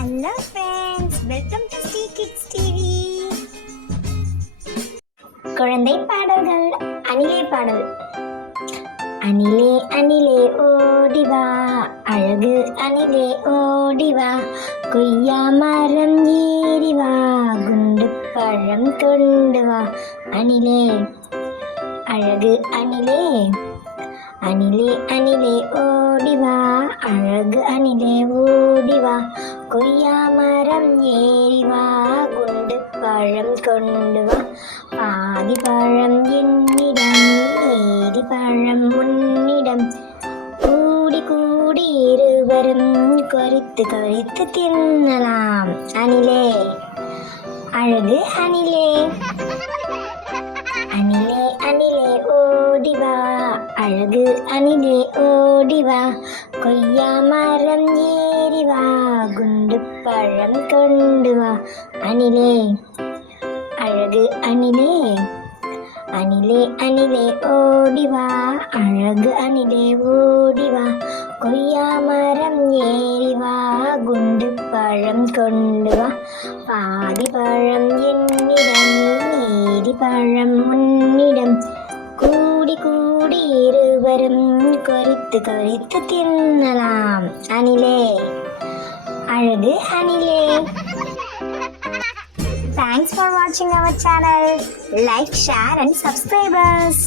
Hello friends, welcome to Stay Kids TV. குழந்தை பாடல்கள். அணிலே பாடல். அணிலே அணிலே ஓடிவா, அழகு அணிலே ஓடிவா, கொய்யா மரம் ஏறிவா, குண்டு பழம் கொண்டு வா. அணிலே அழகு அணிலே, அணிலே அணிலே ஓடிவா, அழகு அணிலே ஓடிவா, கொய்யா மரம் ஏறிவா, குண்டு பழம் கொண்டு வா. பாதி பழம் என்னிடம், ஏதி பழம் உன்னிடம், கூடி கூடி இருவரும் கொறித்து கொறித்து தின்னலாம். அணிலே அழகு அணிலே, அணிலே அணிலே ஓடிவா, அழகு அணிலே ஓடிவா, கொய்யா மரம் ஏறிவா, குண்டு பழம் கொண்டு வா. அணிலே அழகு அணிலே, அணிலே அணிலே ஓடிவா, அழகு அணிலே ஓடிவா, கொய்யா மரம் ஏறிவா, குண்டு பழம் கொண்டு வா. பாதி பழம் என்னிடம், மீதி பழம் உன்னிடம், கூடி கூடி இருவரும் கொறித்து கொறித்து தின்னலாம். அணிலே அழகு அணிலே. Thanks for watching our channel. Like, share and subscribe us.